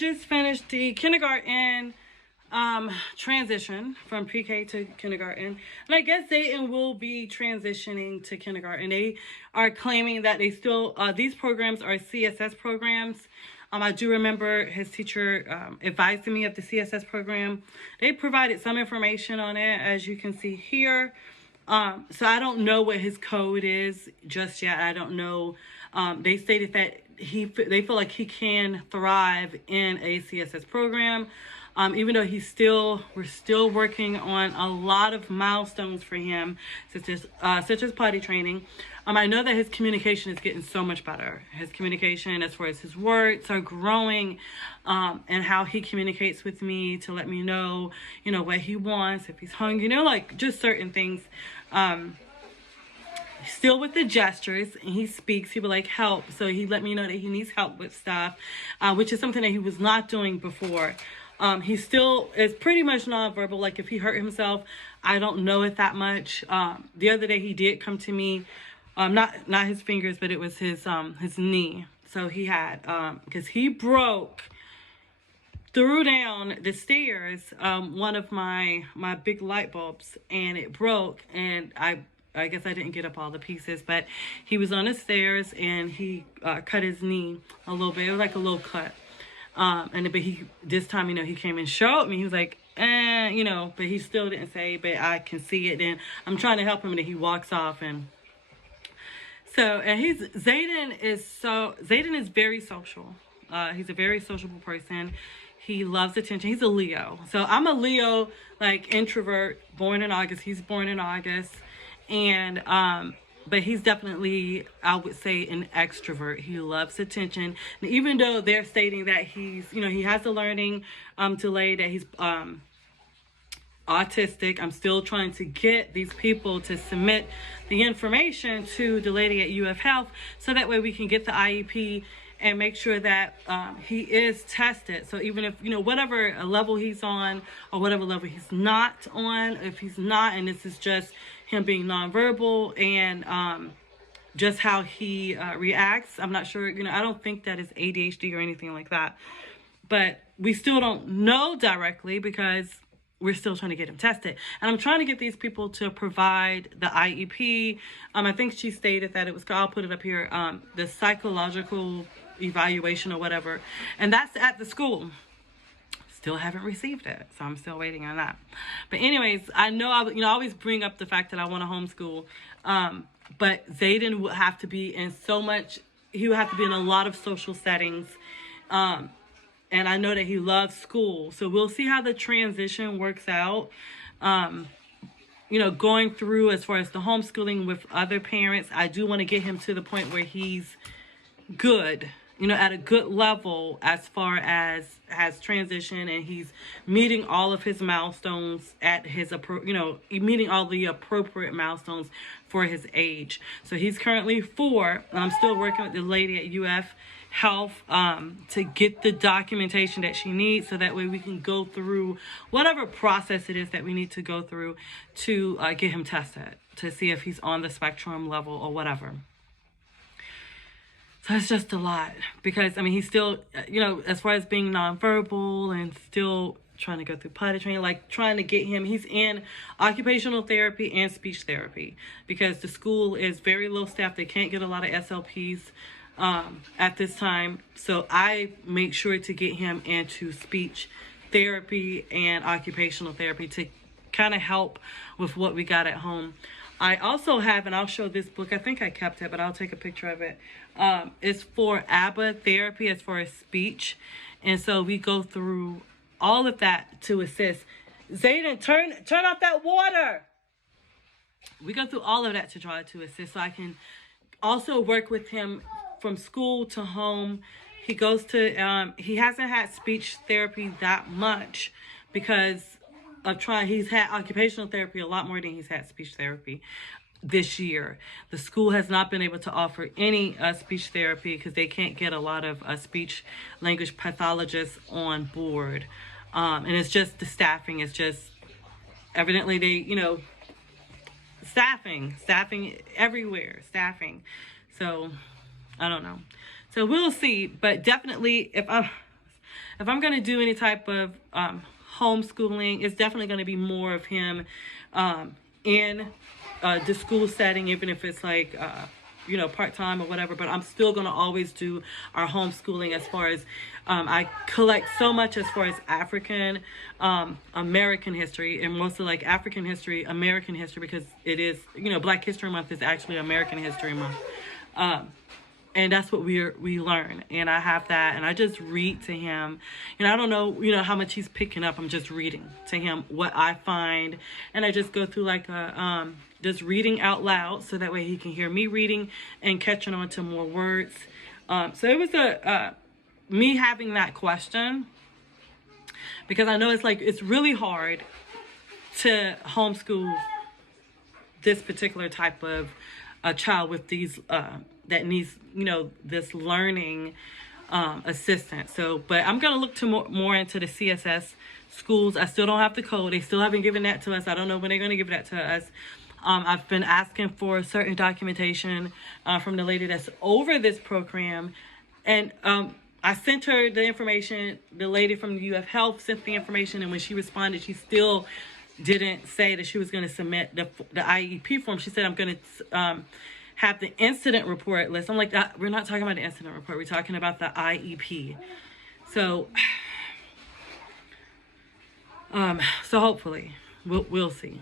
just finished the kindergarten transition from pre-K to kindergarten, and I guess Zayden will be transitioning to kindergarten. They are claiming that they still these programs are CSS programs. I do remember his teacher advising me of the CSS program. They provided some information on it, as you can see here. So I don't know what his code is just yet. I don't know. They stated that they feel like he can thrive in a CSS program. Even though we're still working on a lot of milestones for him, such as potty training. I know that his communication is getting so much better. His communication, as far as his words, are growing, and how he communicates with me to let me know, what he wants, if he's hungry, like just certain things. Still with the gestures, and he speaks. He would like help, so he let me know that he needs help with stuff, which is something that he was not doing before. He still is pretty much nonverbal. Like if he hurt himself, I don't know it that much. The other day he did come to me, not his fingers, but it was his knee. So he had, because he threw down the stairs, one of my big light bulbs, and it broke, and I guess I didn't get up all the pieces, but he was on the stairs and he cut his knee a little bit. It was like a little cut. But this time, he came and showed me. He was like, but he still didn't say, but I can see it. And I'm trying to help him, and then he walks off. And so, and Zayden is very social. He's a very sociable person. He loves attention. He's a Leo. So I'm a Leo, like introvert, born in August. He's born in August. And, but he's definitely, I would say, an extrovert. He loves attention. And even though they're stating that he has a learning delay, that he's autistic, I'm still trying to get these people to submit the information to the lady at UF Health, so that way we can get the IEP and make sure that he is tested. So even if, whatever level he's on or whatever level he's not on, if he's not, and this is just him being nonverbal and just how he reacts, I'm not sure, I don't think that it's ADHD or anything like that. But we still don't know directly because we're still trying to get him tested. And I'm trying to get these people to provide the IEP. I think she stated that it was, I'll put it up here, the psychological evaluation or whatever. And that's at the school. Still haven't received it, so I'm still waiting on that. But anyways, I know I always bring up the fact that I want to homeschool. But Zayden would have to be in he would have to be in a lot of social settings. And I know that he loves school. So we'll see how the transition works out. Going through as far as the homeschooling with other parents, I do want to get him to the point where he's good, at a good level as far as has transition, and he's meeting all of his milestones at his, meeting all the appropriate milestones for his age. So he's currently 4. I'm still working with the lady at UF Health to get the documentation that she needs, so that way we can go through whatever process it is that we need to go through to get him tested to see if he's on the spectrum level or whatever. So it's just a lot, because he's still, as far as being nonverbal and still trying to go through potty training, like trying to get him, he's in occupational therapy and speech therapy, because the school is very low staffed. They can't get a lot of SLPs at this time. So I make sure to get him into speech therapy and occupational therapy to kind of help with what we got at home. I also have, and I'll show this book. I think I kept it, but I'll take a picture of it. It's for ABA therapy as far as speech. And so we go through all of that to assist. Zayden, turn off that water. We go through all of that to try to assist, so I can also work with him from school to home. He goes to, he hasn't had speech therapy that much because of he's had occupational therapy a lot more than he's had speech therapy this year. The school has not been able to offer any speech therapy because they can't get a lot of speech language pathologists on board. And it's just the staffing. It's just evidently they, staffing everywhere, staffing. So I don't know. So we'll see, but definitely if if I'm going to do any type of homeschooling, it's definitely going to be more of him in the school setting, even if it's like part-time or whatever. But I'm still going to always do our homeschooling as far as I collect so much as far as African American history, and mostly like African history, American history, because it is, Black History Month is actually American History Month. And that's what we learn. And I have that, and I just read to him. I don't know, how much he's picking up. I'm just reading to him what I find. And I just go through like a, just reading out loud, so that way he can hear me reading and catching on to more words. So it was me having that question, because I know it's really hard to homeschool this particular type of a child with these that needs this learning assistance. So, but I'm gonna look to more into the CSS schools. I still don't have the code. They still haven't given that to us. I don't know when they're gonna give that to us. I've been asking for certain documentation from the lady that's over this program, and I sent her the information. The lady from the UF Health sent the information, and when she responded, she still didn't say that she was going to submit the IEP form. She said, I'm going to have the incident report list. I'm like, we're not talking about the incident report. We're talking about the IEP. So, so hopefully, we'll see.